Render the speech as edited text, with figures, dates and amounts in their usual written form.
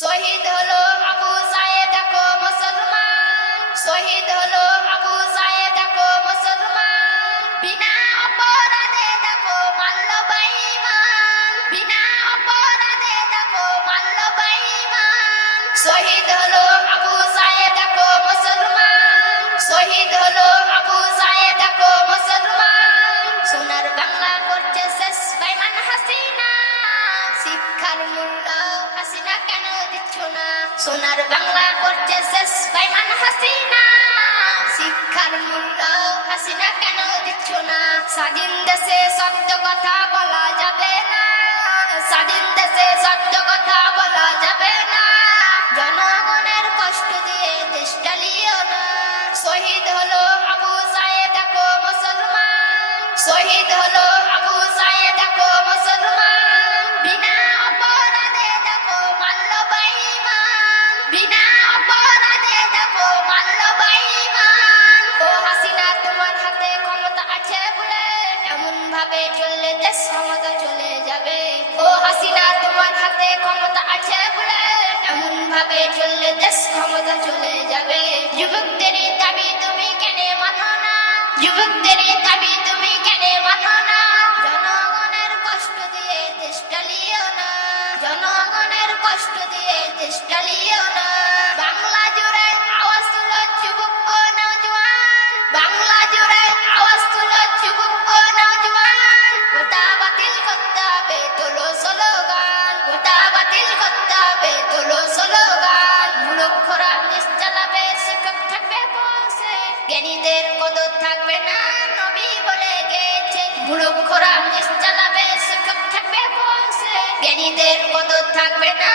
শহীদ হলো আবু সায়েদ দেখো মুসলমান, শহীদ হলো আবু সায়েদ দেখো মুসলমান, বিনা অপরাধে দেখো মারল বেঈমান, বিনা অপরাধে দেখো মারল বেঈমান। শহীদ হলো আবু সায়েদ দেখো মুসলমান, শহীদ হলো আবু সায়েদ দেখো মুসলমান। সোনার বাংলা করছে শেষ বেঈমান হাসিনা, শিক্ষার মূল্য হাসিনা কেন দিচ্ছ না? সোনার বাংলা করছে শেষ বেঈমান হাসিনা, শিক্ষার মূল্য হাসিনা কেন দিচ্ছ না? স্বাধীন দেশে সত্য কথা বলা যাবে না, স্বাধীন দেশে সত্য কথা বলা যাবে না, জনগণের কষ্ট দিয়ে দেশ চালিও না। শহীদ হলো আবু সায়েদ দেখো মুসলমান, শহীদ হলো আবু সায়েদ দেখো মুসলমান, বিনা অপরাধে দেখো মারল বেঈমান, বিনা অপরাধে দেখো মারল বেঈমান। ও হাসিনা তোমার হাতে ক্ষমতা আছে বলে এমন ভাবে চললে দেশ ক্ষমতা চলে যাবে। ও হাসিনা তোমার হাতে ক্ষমতা আছে বলে এমন ভাবে চললে দেশ ক্ষমতা চলে যাবে। যুবকদের দাবি তুমি কেন মানো না? যুবকদের দাবি তুমি কেন মানো না? জনগণের কষ্ট দিয়ে দেশ চালিও না, জনগণের কষ্ট দিয়ে দেশ চালিও না। বাংলা জুড়ে আওয়াজ তুলো যুবক ও নওজোয়ান, বাংলা জুড়ে আওয়াজ তুলো যুবক ও নওজোয়ান। গোটা বাতিল করতে হবে তোলো স্লোগান, গোটা বাতিল করতে হবে তোলো স্লোগান। মূর্খরা দেশ চালাবে শিক্ষক থাকবে বসে, জ্ঞানীদের কদর থাকবে না নবী বলে গেছে। মূর্খরা দেশ চালাবে শিক্ষক থাকবে বসে, জ্ঞানীদের কদর থাকবে না